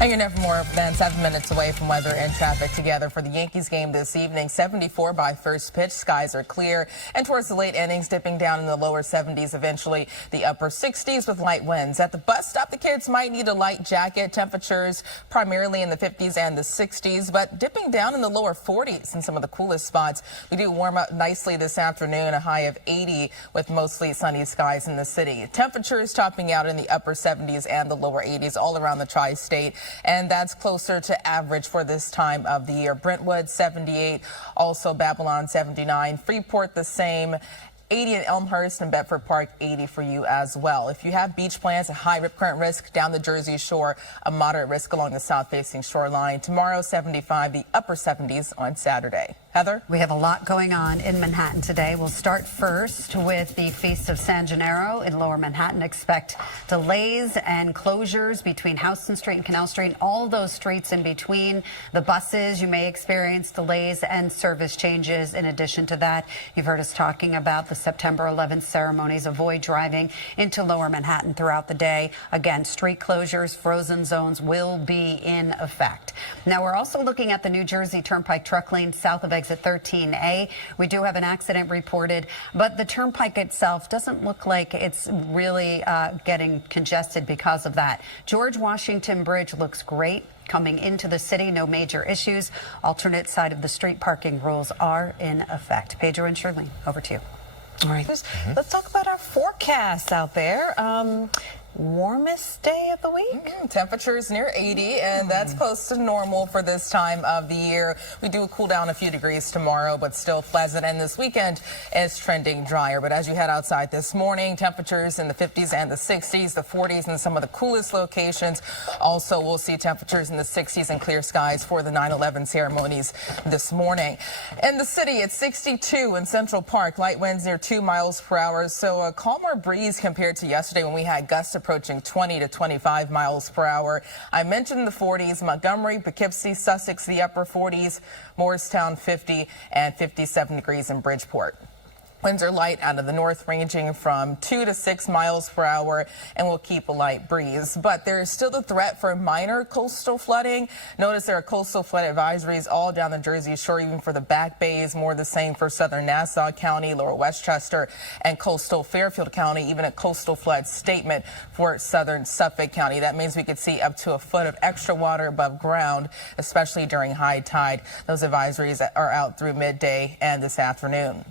And you're never more than 7 minutes away from weather and traffic together for the Yankees game this evening. 74 by first pitch. Skies are clear. And towards the late innings, dipping down in the lower 70s, eventually the upper 60s with light winds. At the bus stop, the kids might need a light jacket. Temperatures primarily in the 50s and the 60s, but dipping down in the lower 40s in some of the coolest spots. We do warm up nicely this afternoon, a high of 80 with mostly sunny skies in the city. Temperatures topping out in the upper 70s and the lower 80s all around the tri-state. And that's closer to average for this time of the year. Brentwood 78, also Babylon 79, Freeport the same. 80 in Elmhurst and Bedford Park, 80 for you as well. If you have beach plans, a high rip current risk down the Jersey Shore, a moderate risk along the south-facing shoreline. Tomorrow, 75, the upper 70s on Saturday. Heather? We have a lot going on in Manhattan today. We'll start first with the Feast of San Gennaro in Lower Manhattan. Expect delays and closures between Houston Street and Canal Street, and all those streets in between. The buses, you may experience delays and service changes. In addition to that, you've heard us talking about the September 11th ceremonies. Avoid driving into Lower Manhattan throughout the day. Again, street closures, frozen zones will be in effect. Now, we're also looking at the New Jersey Turnpike truck lane south of exit 13A. We do have an accident reported, but the turnpike itself doesn't look like it's really getting congested because of that. George Washington Bridge looks great coming into the city. No major issues. Alternate side of the street parking rules are in effect. Pedro and Shirley, over to you. All right. Let's talk about our forecast out there. Warmest day of the week? Temperatures near 80, and that's close to normal for this time of the year. We do cool down a few degrees tomorrow, but still pleasant. And this weekend is trending drier. But as you head outside this morning, temperatures in the 50s and the 60s, the 40s in some of the coolest locations. Also, we'll see temperatures in the 60s and clear skies for the 9/11 ceremonies this morning. In the city, it's 62 in Central Park. Light winds near 2 miles per hour, so a calmer breeze compared to yesterday when we had gusts approaching 20 to 25 miles per hour. I mentioned the 40s, Montgomery, Poughkeepsie, Sussex, the upper 40s, Morristown 50 and 57 degrees in Bridgeport. Winds are light out of the north, ranging from 2 to 6 miles per hour, and will keep a light breeze. But there is still the threat for minor coastal flooding. Notice there are coastal flood advisories all down the Jersey Shore, even for the back bays. More the same for southern Nassau County, lower Westchester, and coastal Fairfield County. Even a coastal flood statement for southern Suffolk County. That means we could see up to a foot of extra water above ground, especially during high tide. Those advisories are out through midday and this afternoon.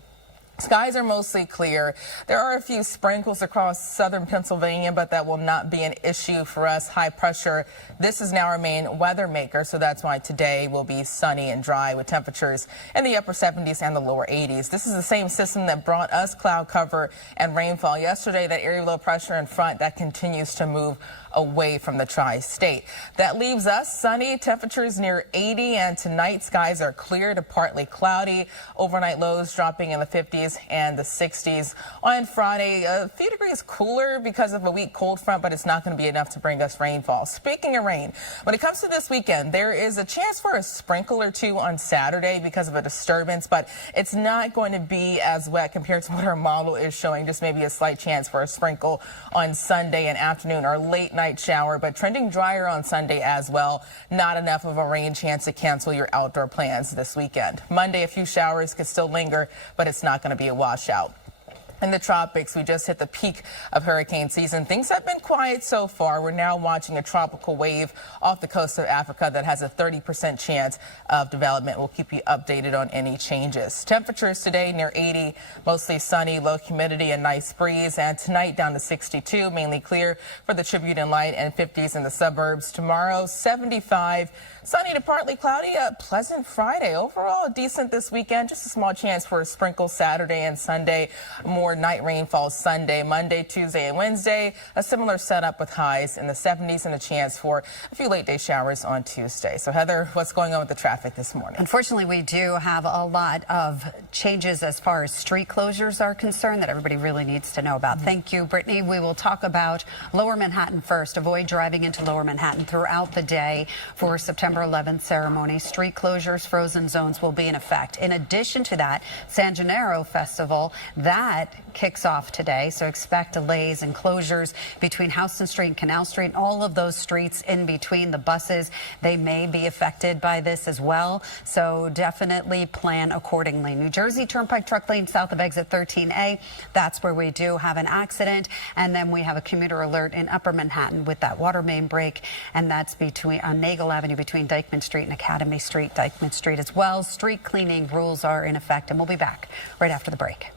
Skies are mostly clear. There are a few sprinkles across southern Pennsylvania, but that will not be an issue for us. High pressure, this is now our main weather maker, so that's why today will be sunny and dry with temperatures in the upper 70s and the lower 80s. This is the same system that brought us cloud cover and rainfall yesterday. That area of low pressure in front, that continues to move away from the tri-state. That leaves us sunny, temperatures near 80, and tonight skies are clear to partly cloudy. Overnight lows dropping in the 50s and the 60s. On Friday, a few degrees cooler because of a weak cold front, but it's not going to be enough to bring us rainfall. Speaking of rain, when it comes to this weekend, there is a chance for a sprinkle or two on Saturday because of a disturbance, but it's not going to be as wet compared to what our model is showing. Just maybe a slight chance for a sprinkle on Sunday and afternoon or late night shower, but trending drier on Sunday as well. Not enough of a rain chance to cancel your outdoor plans this weekend. Monday, a few showers could still linger, but it's not going to be a washout. In the tropics, we just hit the peak of hurricane season. Things have been quiet so far. We're now watching a tropical wave off the coast of Africa that has a 30% chance of development. We'll keep you updated on any changes. Temperatures today near 80, mostly sunny, low humidity and nice breeze. And tonight down to 62, mainly clear for the Tribune and Light, and 50s in the suburbs. Tomorrow, 75. Sunny to partly cloudy, a pleasant Friday. Overall, decent this weekend. Just a small chance for a sprinkle Saturday and Sunday. More night rainfall Sunday, Monday, Tuesday, and Wednesday. A similar setup with highs in the 70s and a chance for a few late day showers on Tuesday. So, Heather, what's going on with the traffic this morning? Unfortunately, we do have a lot of changes as far as street closures are concerned that everybody really needs to know about. Thank you, Brittany. We will talk about Lower Manhattan first. Avoid driving into Lower Manhattan throughout the day for September 11th ceremony. Street closures, frozen zones will be in effect. In addition to that, San Gennaro Festival, that kicks off today, so expect delays and closures between Houston Street and Canal Street. All of those streets in between, the buses, they may be affected by this as well, so definitely plan accordingly. New Jersey Turnpike truck lane south of exit 13A, that's where we do have an accident, and then we have a commuter alert in Upper Manhattan with that water main break, and that's on Nagel Avenue between Dyckman Street and Academy Street, Dyckman Street as well. Street cleaning rules are in effect, and we'll be back right after the break.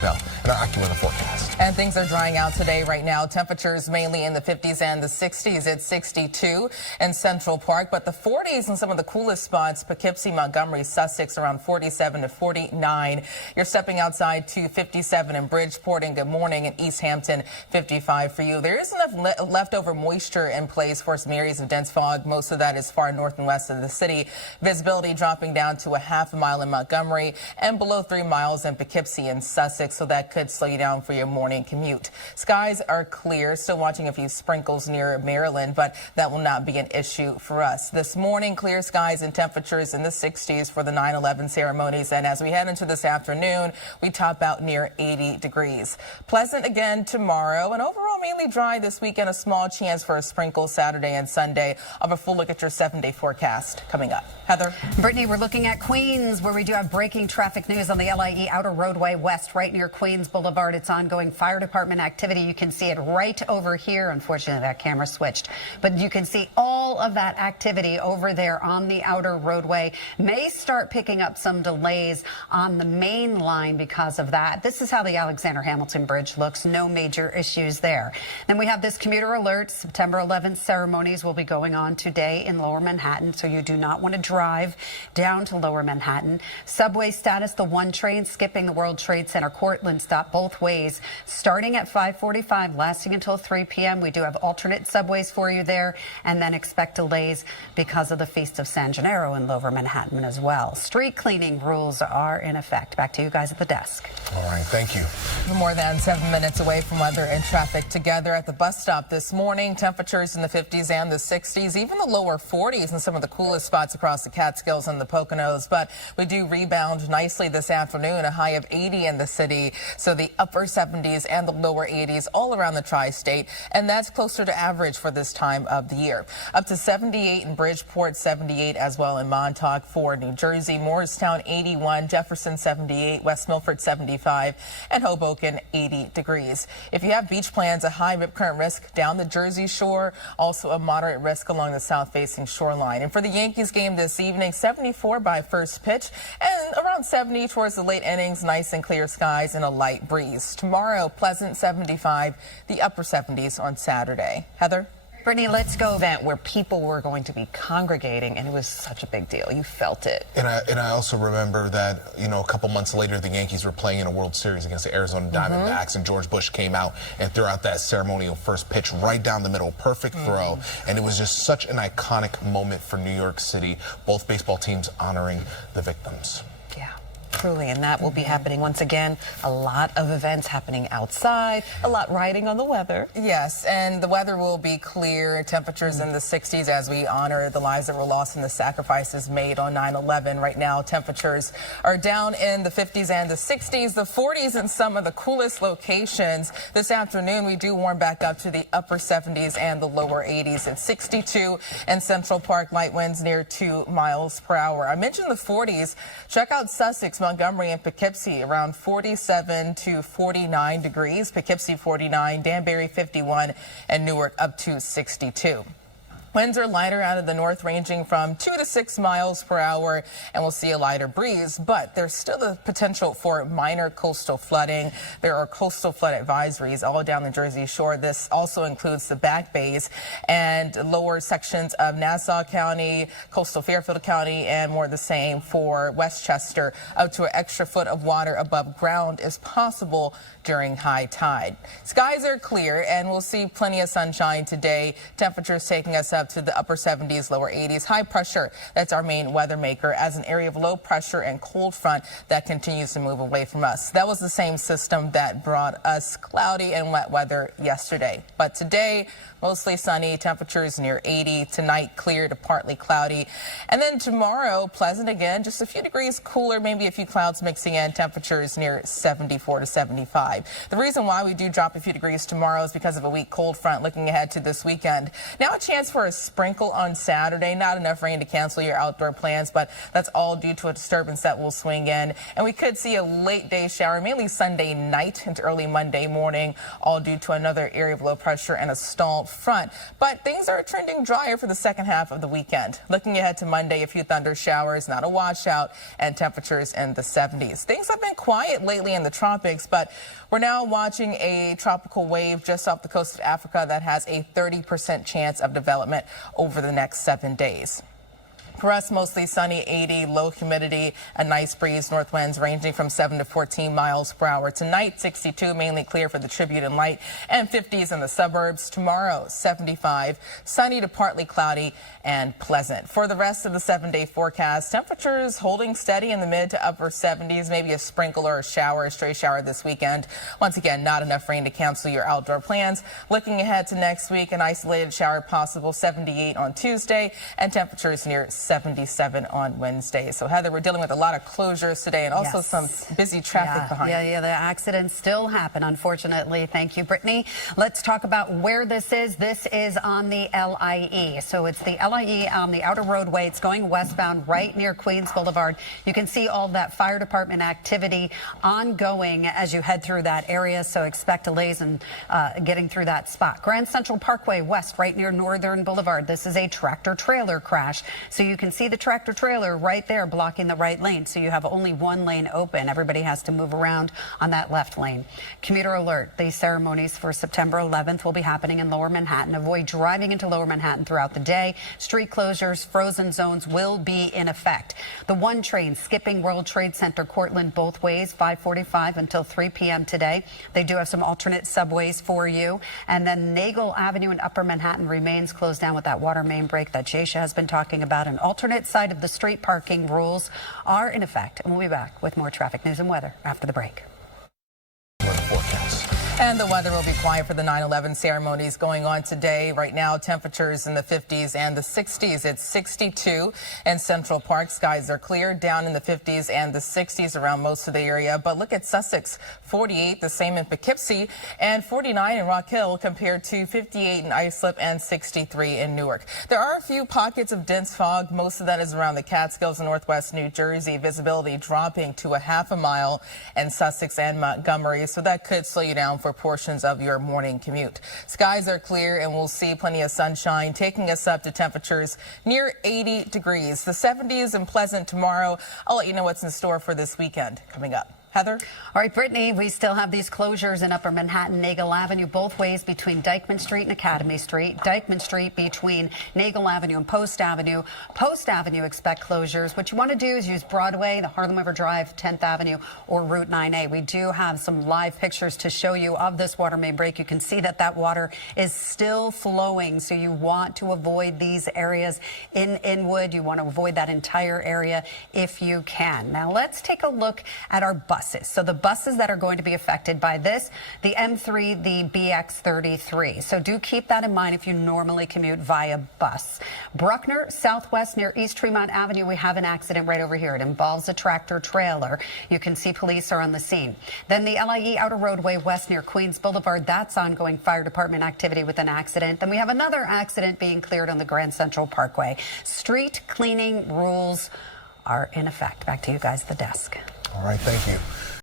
And our AccuWeather forecast. And things are drying out today right now. Temperatures mainly in the 50s and the 60s. It's 62 in Central Park, but the 40s in some of the coolest spots, Poughkeepsie, Montgomery, Sussex, around 47 to 49. You're stepping outside to 57 in Bridgeport, and good morning in East Hampton, 55 for you. There is enough leftover moisture in place for some areas of dense fog. Most of that is far north and west of the city. Visibility dropping down to a half a mile in Montgomery and below 3 miles in Poughkeepsie and Sussex, so that could slow you down for your morning commute. Skies are clear, still watching a few sprinkles near Maryland, but that will not be an issue for us. This morning, clear skies and temperatures in the 60s for the 9/11 ceremonies, and as we head into this afternoon, we top out near 80 degrees. Pleasant again tomorrow, and overall mainly dry this weekend. A small chance for a sprinkle Saturday and Sunday. I'll have a full look at your 7-day forecast coming up. Heather? Brittany, we're looking at Queens, where we do have breaking traffic news on the LIE Outer Roadway West, right near Queens Boulevard. It's ongoing fire department activity. You can see it right over here. Unfortunately, that camera switched, but you can see all of that activity over there on the outer roadway. May start picking up some delays on the main line because of that. This is how the Alexander Hamilton Bridge looks. No major issues there. Then we have this commuter alert. September 11th ceremonies will be going on today in Lower Manhattan, so you do not want to drive down to Lower Manhattan. Subway status, the one train skipping the World Trade Center Cortland stop both ways, starting at 5:45, lasting until 3 p.m. We do have alternate subways for you there, and then expect delays because of the Feast of San Gennaro in Lower Manhattan as well. Street cleaning rules are in effect. Back to you guys at the desk. All right, thank you. More than 7 minutes away from weather and traffic together at the bus stop this morning. Temperatures in the 50s and the 60s, even the lower 40s in some of the coolest spots across the Catskills and the Poconos. But we do rebound nicely this afternoon, a high of 80 in the city. So the upper 70s and the lower 80s all around the tri-state, and that's closer to average for this time of the year. Up to 78 in Bridgeport, 78 as well in Montauk for New Jersey. Morristown 81, Jefferson 78, West Milford 75, and Hoboken 80 degrees. If you have beach plans, a high rip current risk down the Jersey Shore, also a moderate risk along the south-facing shoreline. And for the Yankees game this evening, 74 by first pitch and around 70 towards the late innings. Nice and clear skies and a light breeze. Tomorrow, pleasant 75, the upper 70s on Saturday. Heather? Brittany, let's go event where people were going to be congregating, and it was such a big deal. You felt it. And I also remember that, a couple months later, the Yankees were playing in a World Series against the Arizona Diamondbacks, and George Bush came out and threw out that ceremonial first pitch right down the middle. Perfect throw. And it was just such an iconic moment for New York City, both baseball teams honoring the victims. Yeah. Truly, and that will be happening once again. A lot of events happening outside, a lot riding on the weather. Yes, and the weather will be clear. Temperatures in the 60s as we honor the lives that were lost and the sacrifices made on 9/11. Right now, temperatures are down in the 50s and the 60s, the 40s in some of the coolest locations. This afternoon, we do warm back up to the upper 70s and the lower 80s at 62 in Central Park. Light winds near 2 miles per hour. I mentioned the 40s. Check out Sussex, Montgomery, and Poughkeepsie around 47 to 49 degrees. Poughkeepsie 49, Danbury 51, and Newark up to 62. Winds are lighter out of the north, ranging from 2 to 6 miles per hour, and we'll see a lighter breeze, but there's still the potential for minor coastal flooding. There are coastal flood advisories all down the Jersey Shore. This also includes the Back Bays and lower sections of Nassau County, coastal Fairfield County, and more the same for Westchester. Up to an extra foot of water above ground is possible during high tide. Skies are clear, and we'll see plenty of sunshine today. Temperatures taking us up up to the upper 70s, lower 80s. High pressure, that's our main weather maker, as an area of low pressure and cold front that continues to move away from us. That was the same system that brought us cloudy and wet weather yesterday. But today, mostly sunny, temperatures near 80. Tonight, clear to partly cloudy. And then tomorrow, pleasant again, just a few degrees cooler, maybe a few clouds mixing in, temperatures near 74 to 75. The reason why we do drop a few degrees tomorrow is because of a weak cold front looking ahead to this weekend. Now a chance for a sprinkle on Saturday. Not enough rain to cancel your outdoor plans, but that's all due to a disturbance that will swing in. And we could see a late day shower, mainly Sunday night into early Monday morning, all due to another area of low pressure and a stalled front. But things are trending drier for the second half of the weekend. Looking ahead to Monday, a few thunder showers, not a washout, and temperatures in the 70s. Things have been quiet lately in the tropics, but we're now watching a tropical wave just off the coast of Africa that has a 30% chance of development over the next 7 days. For us, mostly sunny, 80, low humidity, a nice breeze, north winds ranging from 7 to 14 miles per hour. Tonight, 62, mainly clear for the Tribute and Light, and 50s in the suburbs. Tomorrow, 75, sunny to partly cloudy and pleasant. For the rest of the 7-day forecast, temperatures holding steady in the mid to upper 70s, maybe a sprinkle or a shower, a stray shower this weekend. Once again, not enough rain to cancel your outdoor plans. Looking ahead to next week, an isolated shower possible, 78 on Tuesday, and temperatures near 77 on Wednesday. So Heather, we're dealing with a lot of closures today and also some busy traffic behind. Yeah, the accidents still happen, unfortunately. Thank you, Brittany. Let's talk about where this is. This is on the LIE. So it's the LIE on the outer roadway. It's going westbound right near Queens Boulevard. You can see all that fire department activity ongoing as you head through that area. So expect delays in getting through that spot. Grand Central Parkway west right near Northern Boulevard. This is a tractor trailer crash. So you can see the tractor trailer right there blocking the right lane. So you have only one lane open. Everybody has to move around on that left lane. Commuter alert. The ceremonies for September 11th will be happening in Lower Manhattan. Avoid driving into Lower Manhattan throughout the day. Street closures, frozen zones will be in effect. The one train skipping World Trade Center Cortlandt both ways, 5:45 until 3 p.m. today. They do have some alternate subways for you. And then Nagel Avenue in Upper Manhattan remains closed down with that water main break that Jaysha has been talking about. An alternate side of the street parking rules are in effect. And we'll be back with more traffic news and weather after the break. And the weather will be quiet for the 9/11 ceremonies going on today. Right now, temperatures in the 50s and the 60s. It's 62 in Central Park. Skies are clear, down in the 50s and the 60s around most of the area. But look at Sussex, 48, the same in Poughkeepsie, and 49 in Rock Hill compared to 58 in Islip and 63 in Newark. There are a few pockets of dense fog. Most of that is around the Catskills in northwest New Jersey. Visibility dropping to a half a mile in Sussex and Montgomery. So that could slow you down for portions of your morning commute. Skies are clear and we'll see plenty of sunshine, taking us up to temperatures near 80 degrees. The 70s and pleasant tomorrow. I'll let you know what's in store for this weekend coming up. Heather? All right, Brittany, we still have these closures in Upper Manhattan, Nagel Avenue, both ways between Dyckman Street and Academy Street. Dyckman Street between Nagel Avenue and Post Avenue. Post Avenue, expect closures. What you want to do is use Broadway, the Harlem River Drive, 10th Avenue, or Route 9A. We do have some live pictures to show you of this water main break. You can see that that water is still flowing, so you want to avoid these areas in Inwood. You want to avoid that entire area if you can. Now, let's take a look at our buses. So the buses that are going to be affected by this, the M3, the BX33. So do keep that in mind if you normally commute via bus. Bruckner, southwest near East Tremont Avenue, we have an accident right over here. It involves a tractor trailer. You can see police are on the scene. Then the LIE outer roadway west near Queens Boulevard, that's ongoing fire department activity with an accident. Then we have another accident being cleared on the Grand Central Parkway. Street cleaning rules are in effect. Back to you guys at the desk. All right, thank you.